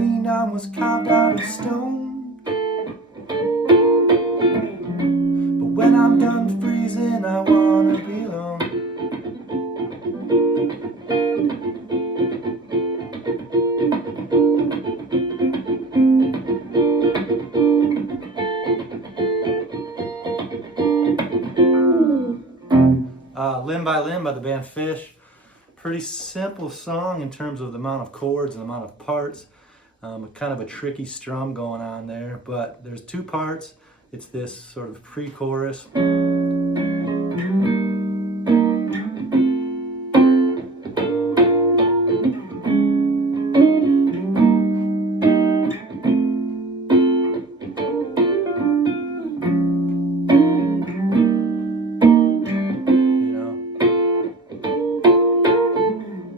leaned on was carved out of stone. But when I'm done freezing, I wanna be alone. Limb by Limb by the band Phish. Pretty simple song in terms of the amount of chords and the amount of parts. Kind of a tricky strum going on there, but there's two parts. It's this sort of pre-chorus.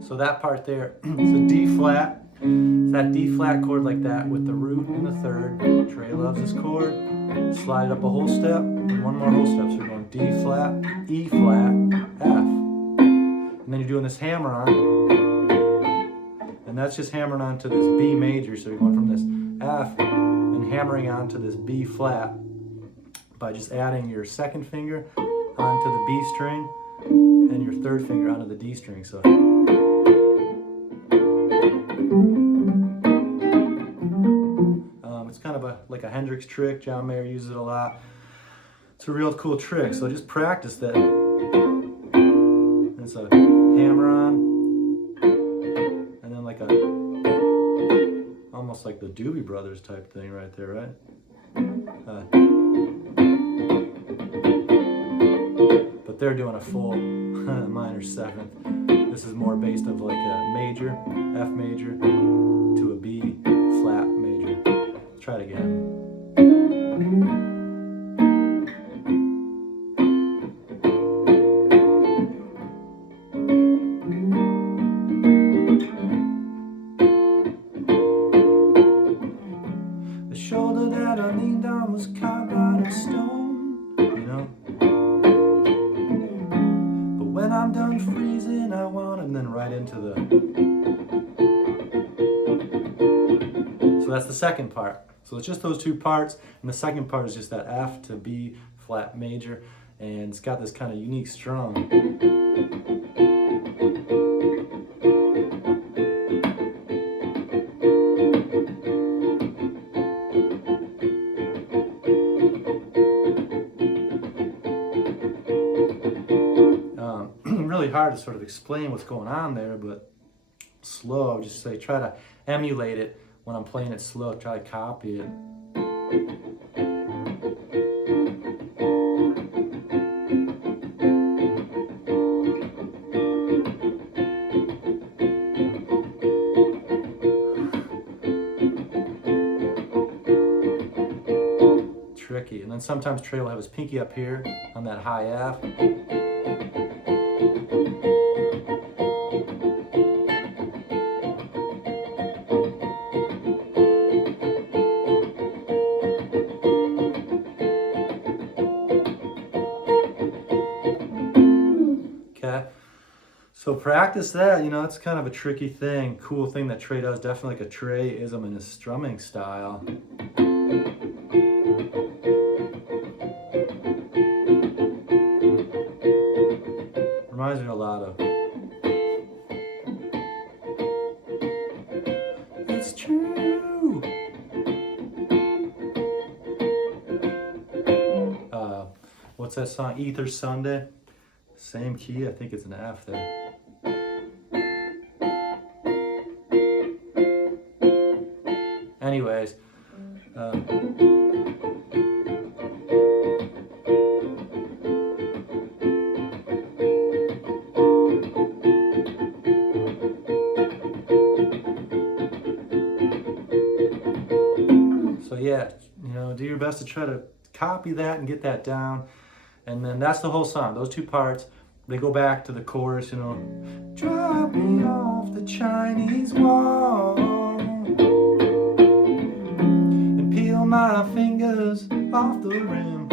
So that part there, it's a D flat. It's that D flat chord like that with the root in the third. Trey loves this chord. Slide it up a whole step, and one more whole step. So you're going D flat, E flat, F. And then you're doing this hammer on. And that's just hammering onto this B major. So you're going from this F and hammering onto this B flat by just adding your second finger onto the B string and your third finger onto the D string. So it's kind of like a Hendrix trick. John Mayer uses it a lot. It's a real cool trick. So just practice that. It's a hammer on, and then like almost like the Doobie Brothers type thing right there, right? But they're doing a full minor seventh. This is more based of like a major, F major, to a B flat major. Let's try it again. The shoulder that I leaned on was carved out of stone, you know. But when I'm done freezing, I want, and then right into the. So that's the second part. So it's just those two parts, and the second part is just that F to B flat major, and it's got this kind of unique strum. Really hard to sort of explain what's going on there, but slow, I would just say try to emulate it when I'm playing it slow, try to copy it. Tricky. And then sometimes Trey will have his pinky up here on that high F. So practice that, you know, it's kind of a tricky thing. Cool thing that Trey does, definitely like a Trey-ism in his strumming style. Reminds me a lot of. It's true. What's that song? Ether Sunday. Same key, I think it's an F there. Anyways, so yeah, you know, do your best to try to copy that and get that down. And then that's the whole song. Those two parts, they go back to the chorus, you know. Drop me off the Chinese wall and peel my fingers off the rim.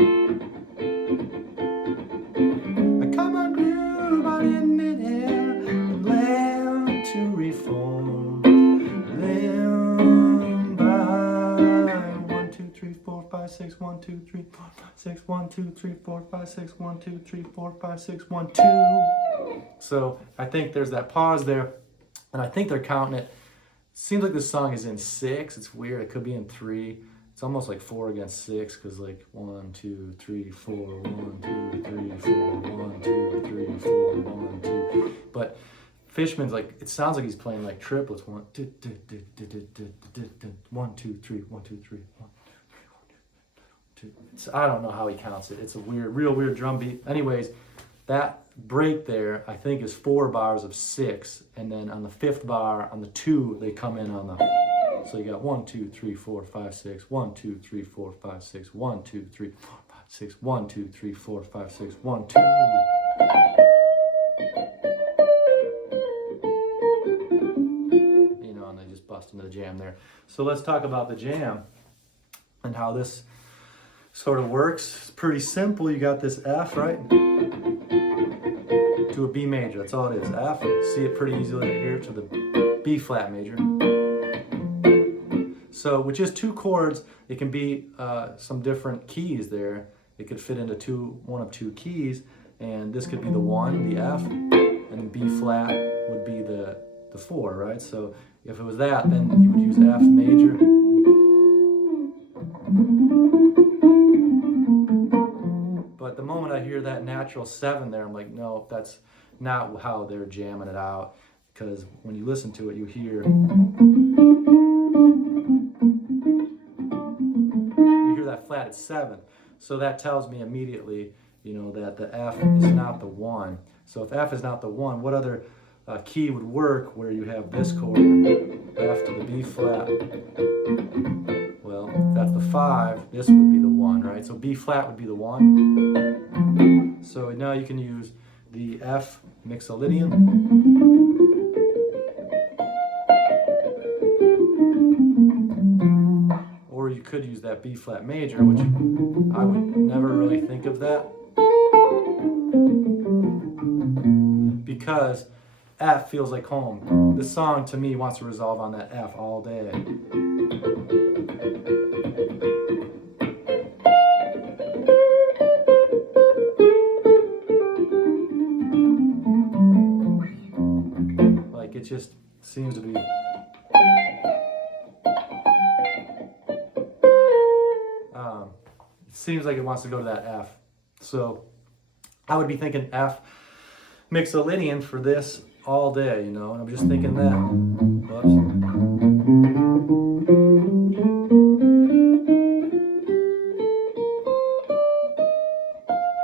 I cut my groove out in midair and learn to reform. Learn 5, 6, 1, 2, 3, 4, 5, 6, 1, 2, 3, 4, 5, 6, 1, 2. So I think there's that pause there, and I think they're counting it. Seems like this song is in 6. It's weird. It could be in 3. It's almost like 4 against 6, because like 1, 2, 3, 4, 1, 2, 3, 4, 1, 2, 3, 4, 1, 2. But Fishman's like, it sounds like he's playing like triplets. 1, 2, 1, 2, 3, 1, 2, 3, 1, 2. I don't know how he counts it. It's a weird, real weird drum beat. Anyways, that break there, I think, is 4 bars of 6, and then on the 5th bar, on the 2, they come in on the. So you got 1, 2, 3, 4, 5, 6, 1, 2, 3, 4, 5, 6, 1, 2, 3, 4, 5, 6, 1, 2, 3, 4, 5, 6, 1, 2. You know, and they just bust into the jam there. So let's talk about the jam and how this sort of works. It's pretty simple. You got this F, right? To a B major. That's all it is. F. See it pretty easily right here to the B flat major. So with just 2 chords, it can be some different keys there. It could fit into one of 2 keys, and this could be the 1, the F, and then B flat would be the 4, right? So if it was that, then you would use F major. But the moment I hear that natural 7 there, I'm like, no, that's not how they're jamming it out. Because when you listen to it, you hear that flat at 7. So that tells me immediately, you know, that the F is not the 1. So if F is not the 1, what other key would work where you have this chord, F to the B flat? Well, if that's the 5, this would be the 1, right? So B flat would be the 1. So now you can use the F mixolydian. Or you could use that B flat major, which I would never really think of that, because F feels like home. This song to me wants to resolve on that F all day. Like it just seems to be. Seems like it wants to go to that F. So I would be thinking F mixolydian for this all day, you know, and I'm just thinking that. Whoops.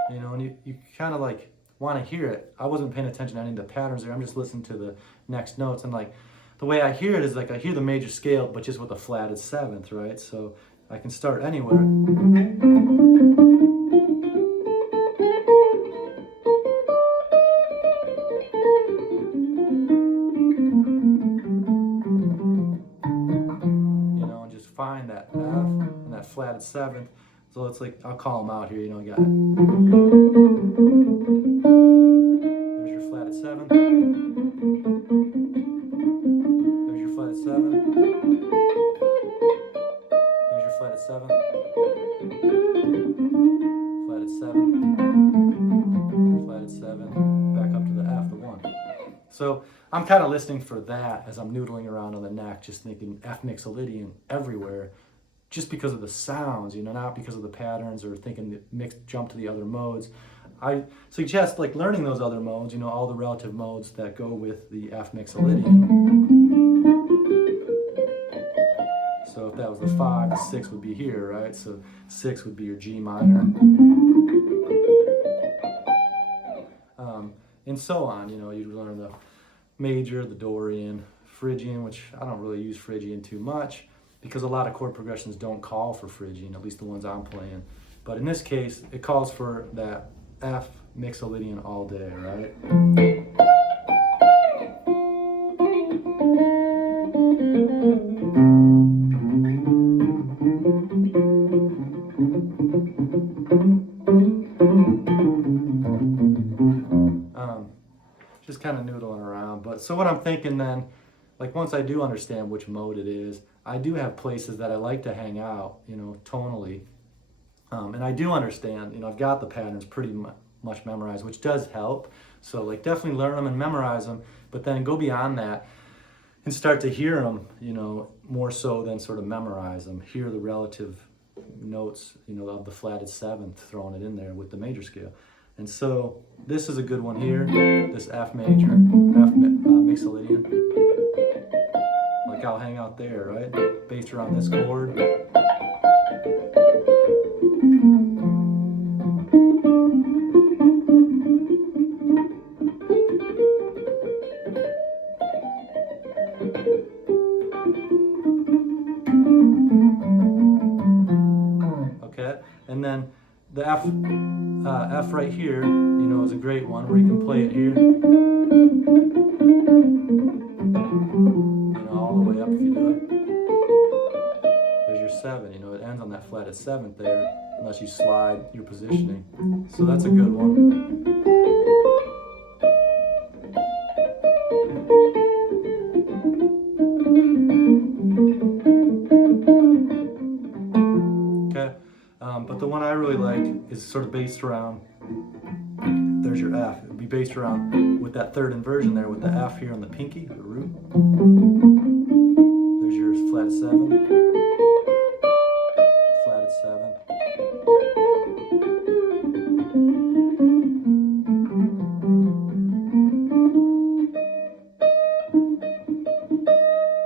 You know, and you kind of like want to hear it. I wasn't paying attention to any of the patterns there. I'm just listening to the next notes, and like the way I hear it is like I hear the major scale, but just with a flatted 7th, right? So I can start anywhere. You know, and just find that F and that flatted 7th. So it's like, I'll call them out here, you know, you got it. There's your flatted 7th. There's your flatted 7th. Flatted 7, flatted 7, flatted 7, back up to the F, the 1. So I'm kind of listening for that as I'm noodling around on the neck, just thinking F mixolydian everywhere, just because of the sounds, you know, not because of the patterns or thinking the jump to the other modes. I suggest like learning those other modes, you know, all the relative modes that go with the F mixolydian. So if that was the 5, the 6 would be here, right? So 6 would be your G minor. And so on, you know, you'd learn the major, the Dorian, Phrygian, which I don't really use Phrygian too much because a lot of chord progressions don't call for Phrygian, at least the ones I'm playing. But in this case, it calls for that F mixolydian all day, right? Just kind of noodling around. But so what I'm thinking then, like once I do understand which mode it is, I do have places that I like to hang out, you know, tonally. And I do understand, you know, I've got the patterns pretty much memorized, which does help. So like definitely learn them and memorize them, but then go beyond that and start to hear them, you know, more so than sort of memorize them. Hear the relative notes, you know, of the flatted seventh, throwing it in there with the major scale. And so this is a good one here, this F major, mixolydian. Like I'll hang out there, right? Based around this chord. Okay, and then the F right here, you know, is a great one where you can play it here. You know, all the way up if you do it. There's your 7, you know, it ends on that flatted 7th there, unless you slide your positioning. So that's a good one. But the one I really like is sort of based around, there's your F. It would be based around with that third inversion there, with the F here on the pinky, the root. There's your flatted 7, flatted 7.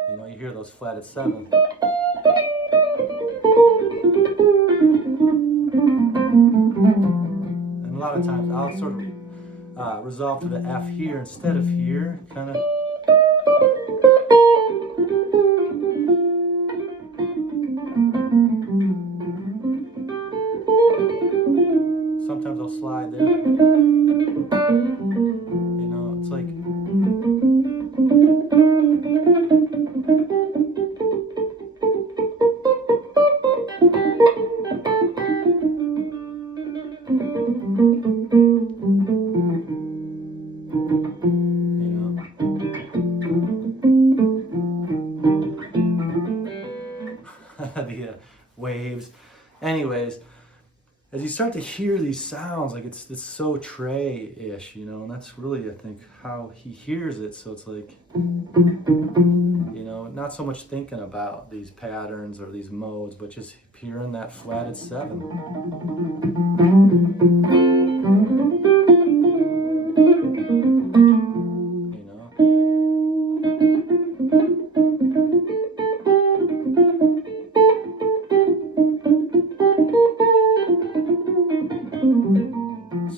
You know, you hear those flatted 7. And a lot of times I'll sort of resolve to the F here instead of here, kind of. Sometimes I'll slide there. You know, it's like. The waves. Anyways, as you start to hear these sounds, like it's so TREY-ish, you know, and that's really, I think, how he hears it. So it's like, you know, not so much thinking about these patterns or these modes, but just hearing that flatted 7.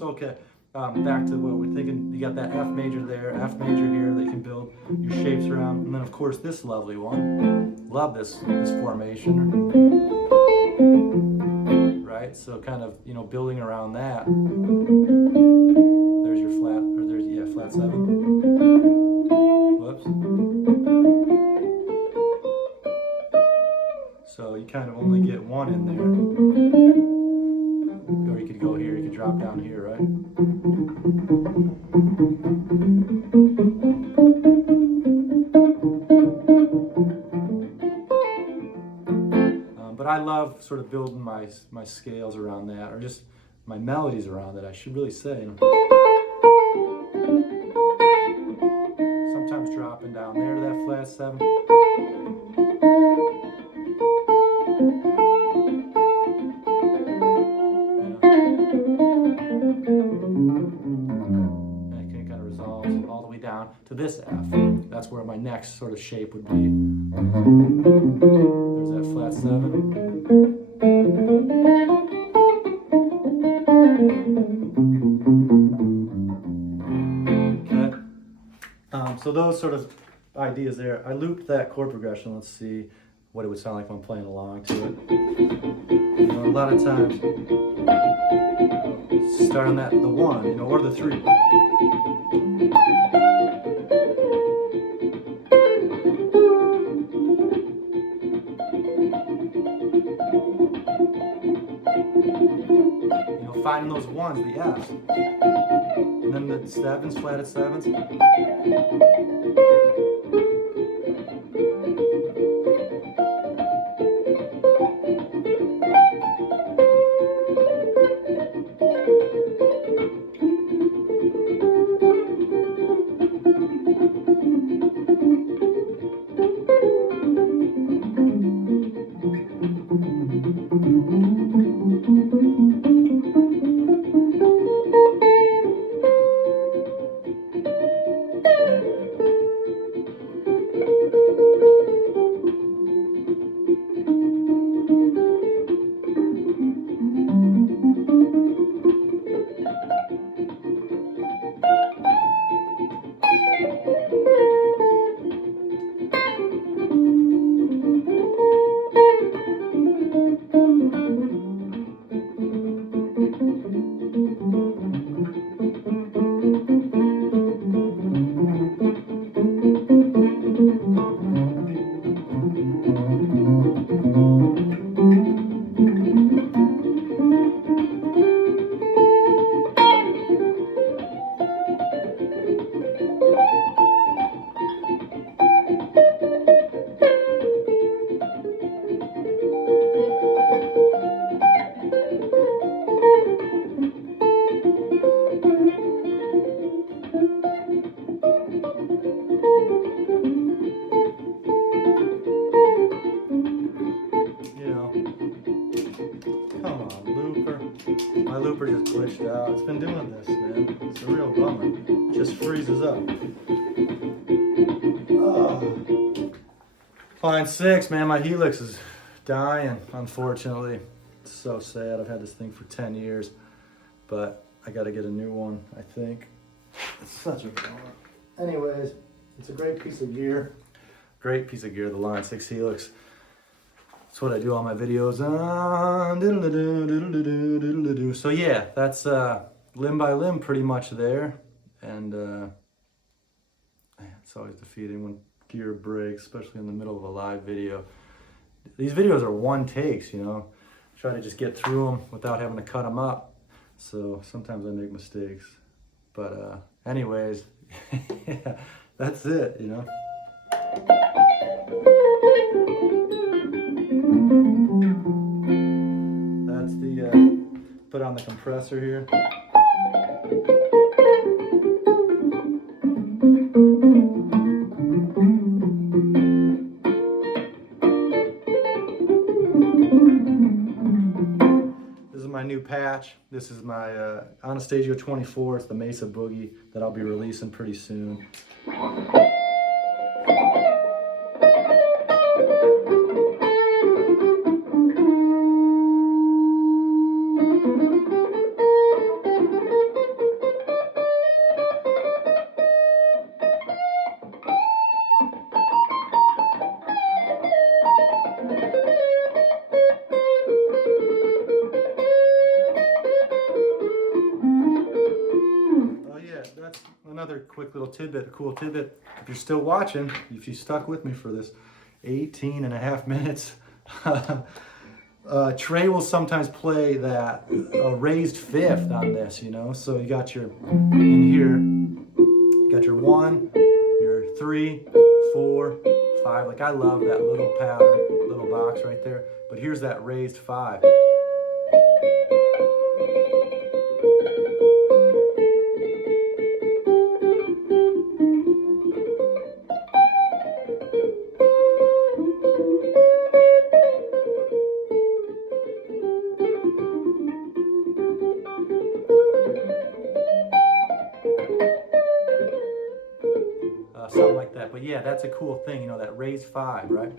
Okay, back to what we're thinking. You got that F major there, F major here that you can build your shapes around, and then of course this lovely one. Love this formation, right? So kind of, you know, building around that. There's your flat, or there's, yeah, flat 7. Whoops. So you kind of only get one in there. Or you could go here, you could drop down here, right? But I love sort of building my scales around that, or just my melodies around it, I should really say. Sometimes dropping down there to that flat 7. Down to this F. That's where my next sort of shape would be. There's that flat 7. Okay. So those sort of ideas there. I looped that chord progression. Let's see what it would sound like if I'm playing along to it. You know, a lot of times, start on that, the 1, you know, or the 3. Finding those 1s, the Fs, and then the 7s, flatted 7s. just glitched out. It's been doing this, man. It's a real bummer. It just freezes up. Oh. Line 6, man, my helix is dying, unfortunately. It's so sad. I've had this thing for 10 years, but I got to get a new one, I think. It's such a bummer. Anyways, it's a great piece of gear. Great piece of gear, the Line 6 helix. That's what I do all my videos on. So yeah, that's limb by limb pretty much there. And it's always defeating when gear breaks, especially in the middle of a live video. These videos are one takes, you know. Try to just get through them without having to cut them up. So sometimes I make mistakes. But anyways, yeah, that's it, you know. That's the, put on the compressor here. This is my new patch. This is my Anastasia 24. It's the Mesa Boogie that I'll be releasing pretty soon. Another quick little tidbit, a cool tidbit. If you're still watching, if you stuck with me for this 18 and a half minutes, TREY will sometimes play that raised fifth on this, you know. So you got your, in here, you got your 1, your 3, 4, 5. Like I love that little pattern, little box right there. But here's that raised 5. Something like that. But yeah, that's a cool thing, you know, that raised 5, right?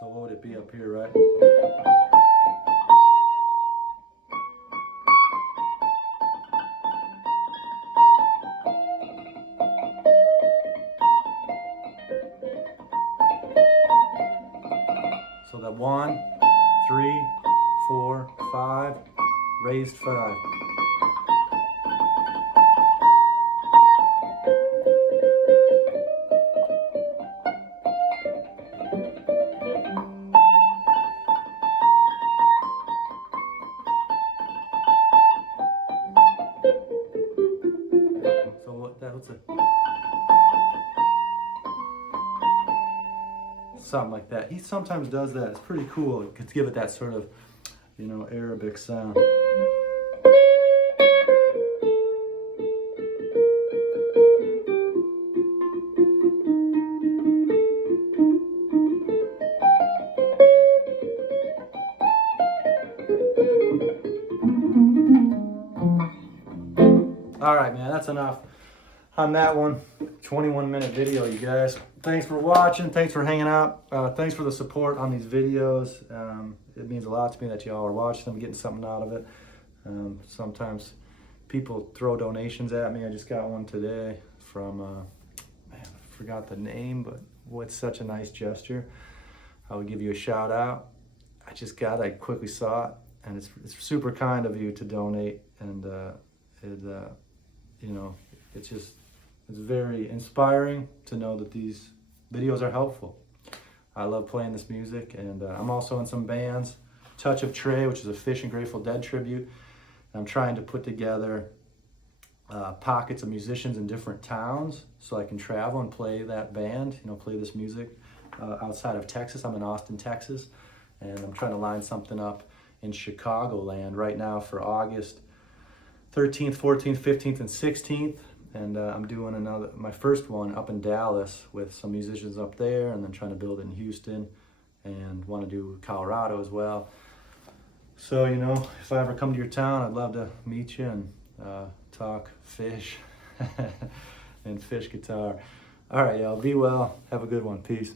So what would it be up here, right? So that 1, 3, 4, 5, raised 5. So what's it? Something like that. He sometimes does that. It's pretty cool to give it that sort of, you know, Arabic sound. All right, man, that's enough on that one. 21-minute video, you guys. Thanks for watching. Thanks for hanging out. Thanks for the support on these videos. It means a lot to me that y'all are watching them, getting something out of it. Sometimes people throw donations at me. I just got one today from, man, I forgot the name, but what's such a nice gesture. I would give you a shout out. I quickly saw it, and it's super kind of you to donate, and you know, it's very inspiring to know that these videos are helpful. I love playing this music, and I'm also in some bands. Touch of TREY, which is a Phish and Grateful Dead tribute. I'm trying to put together pockets of musicians in different towns so I can travel and play that band, you know, play this music outside of Texas. I'm in Austin, Texas, and I'm trying to line something up in Chicagoland right now for August 13th, 14th, 15th, and 16th. And I'm doing my first one up in Dallas with some musicians up there, and then trying to build it in Houston, and want to do Colorado as well. So, you know, if I ever come to your town, I'd love to meet you and talk Phish and Phish guitar. All right, y'all, be well. Have a good one. Peace.